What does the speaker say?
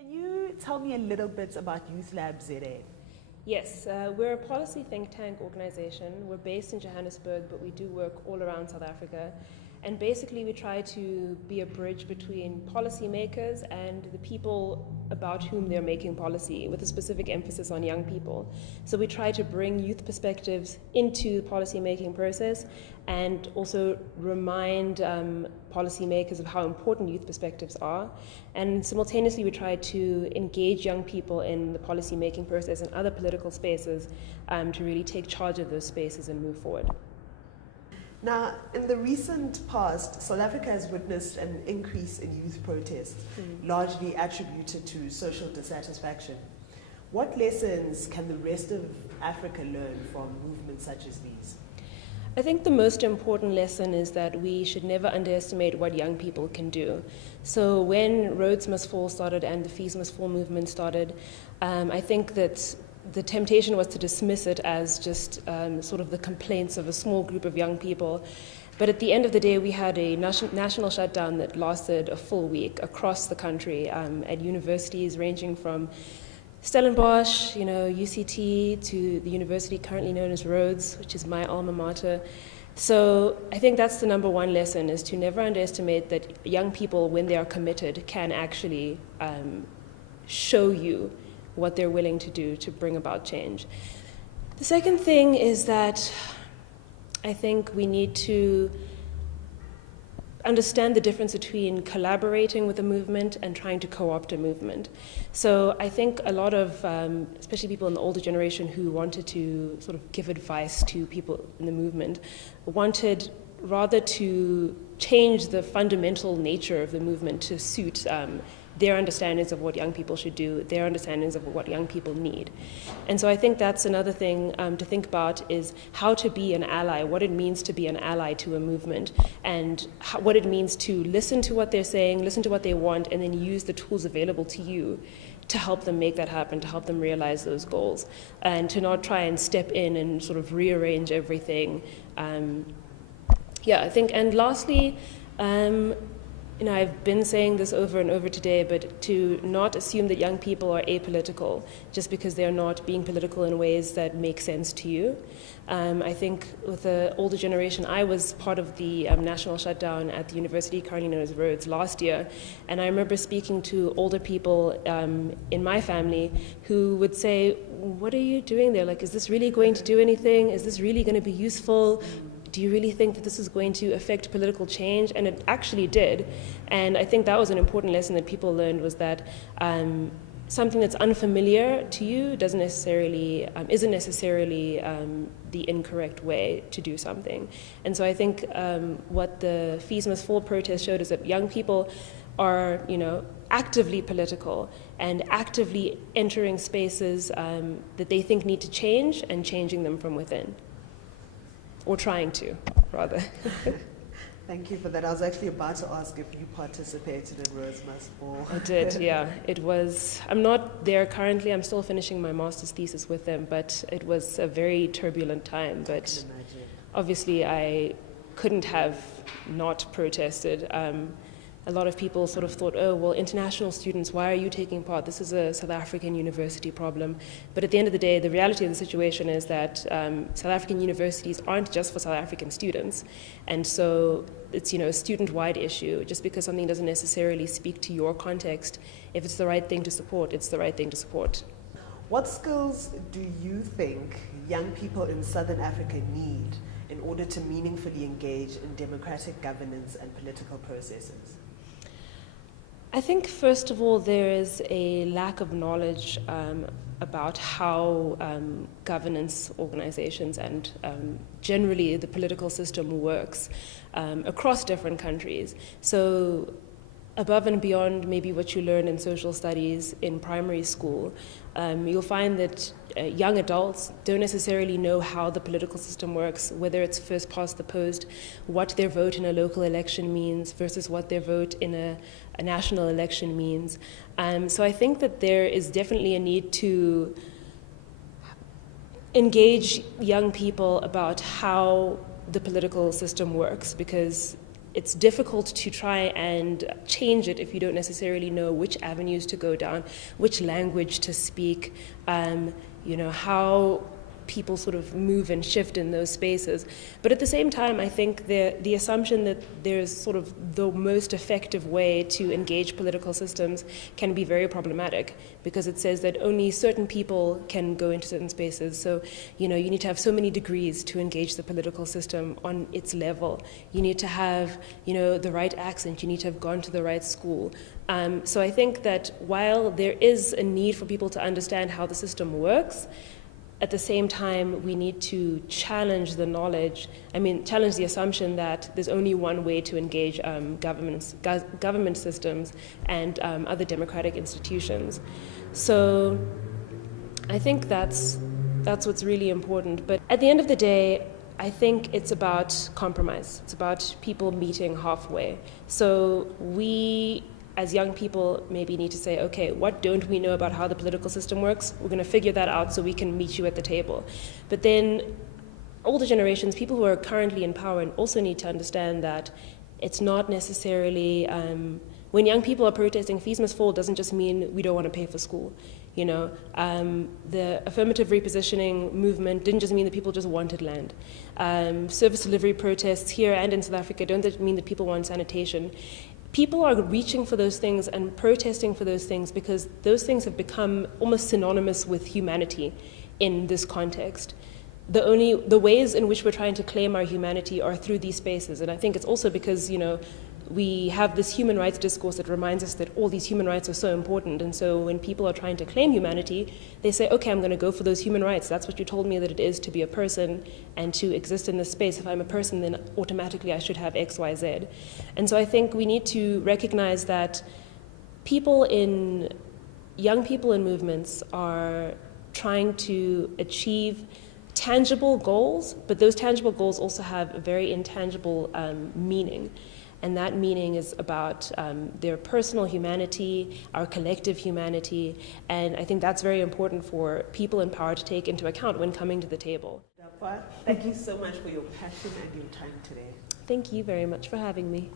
Can you tell me a little bit about YouthLab ZA? Yes, we're a policy think tank organization. We're based in Johannesburg, but we do work all around South Africa. And basically, we try to be a bridge between policymakers and the people about whom they're making policy, with a specific emphasis on young people. So we try to bring youth perspectives into the policy-making process and also remind policymakers of how important youth perspectives are. And simultaneously, we try to engage young people in the policy-making process and other political spaces to really take charge of those spaces and move forward. Now, in the recent past, South Africa has witnessed an increase in youth protests, largely attributed to social dissatisfaction. What lessons can the rest of Africa learn from movements such as these? I think the most important lesson is that we should never underestimate what young people can do. So when Rhodes Must Fall started and the Fees Must Fall movement started, I think that the temptation was to dismiss it as just sort of the complaints of a small group of young people. But at the end of the day, we had a national shutdown that lasted a full week across the country at universities ranging from Stellenbosch, UCT, to the university currently known as Rhodes, which is my alma mater. So I think that's the number one lesson, is to never underestimate that young people, when they are committed, can actually show you what they're willing to do to bring about change. The second thing is that I think we need to understand the difference between collaborating with a movement and trying to co-opt a movement. So I think a lot of, especially people in the older generation who wanted to sort of give advice to people in the movement, wanted rather to change the fundamental nature of the movement to suit their understandings of what young people should do, their understandings of what young people need. And so I think that's another thing to think about, is how to be an ally, what it means to be an ally to a movement, and what it means to listen to what they're saying, listen to what they want, and then use the tools available to you to help them make that happen, to help them realize those goals, and to not try and step in and sort of rearrange everything. I think, and lastly, I've been saying this over and over today, but to not assume that young people are apolitical just because they're not being political in ways that make sense to you. I think with the older generation, I was part of the national shutdown at the university currently known as Rhodes last year, and I remember speaking to older people in my family who would say, "What are you doing there? Like, is this really going to do anything? Is this really going to be useful? Do you really think that this is going to affect political change?" And it actually did. And I think that was an important lesson that people learned, was that something that's unfamiliar to you isn't necessarily the incorrect way to do something. And so I think what the Fees Must Fall protest showed is that young people are, actively political and actively entering spaces that they think need to change and changing them from within. Or trying to, rather. Thank you for that. I was actually about to ask if you participated in Rhodes Must Fall. I did, yeah. I'm not there currently. I'm still finishing my master's thesis with them, but it was a very turbulent time. But I can imagine. Obviously, I couldn't have not protested. A lot of people sort of thought, oh, well, international students, why are you taking part? This is a South African university problem. But at the end of the day, the reality of the situation is that South African universities aren't just for South African students. And so it's, a student-wide issue. Just because something doesn't necessarily speak to your context, if it's the right thing to support, it's the right thing to support. What skills do you think young people in Southern Africa need in order to meaningfully engage in democratic governance and political processes? I think, first of all, there is a lack of knowledge about how governance organizations and generally the political system works across different countries. So above and beyond maybe what you learn in social studies in primary school, you'll find that young adults don't necessarily know how the political system works, whether it's first past the post, what their vote in a local election means versus what their vote in a national election means. So I think that there is definitely a need to engage young people about how the political system works, because it's difficult to try and change it if you don't necessarily know which avenues to go down, which language to speak, how people sort of move and shift in those spaces. But at the same time, I think the assumption that there's sort of the most effective way to engage political systems can be very problematic, because it says that only certain people can go into certain spaces. So, you need to have so many degrees to engage the political system on its level. You need to have, the right accent. You need to have gone to the right school. So I think that while there is a need for people to understand how the system works, at the same time, we need to challenge challenge the assumption that there's only one way to engage government systems and other democratic institutions. So I think that's what's really important. But at the end of the day, I think it's about compromise. It's about people meeting halfway. So we, as young people, maybe need to say, okay, what don't we know about how the political system works? We're going to figure that out so we can meet you at the table. But then older generations, people who are currently in power, also need to understand that it's not necessarily, when young people are protesting fees must fall, doesn't just mean we don't want to pay for school. The affirmative repositioning movement didn't just mean that people just wanted land. Service delivery protests here and in South Africa don't mean that people want sanitation. People are reaching for those things and protesting for those things because those things have become almost synonymous with humanity in this context. The ways in which we're trying to claim our humanity are through these spaces. And I think it's also because, we have this human rights discourse that reminds us that all these human rights are so important. And so when people are trying to claim humanity, they say, okay, I'm going to go for those human rights. That's what you told me that it is to be a person and to exist in this space. If I'm a person, then automatically I should have X, Y, Z. And so I think we need to recognize that young people in movements are trying to achieve tangible goals, but those tangible goals also have a very intangible meaning. And that meaning is about their personal humanity, our collective humanity, and I think that's very important for people in power to take into account when coming to the table. Ndapwa, thank you so much for your passion and your time today. Thank you very much for having me.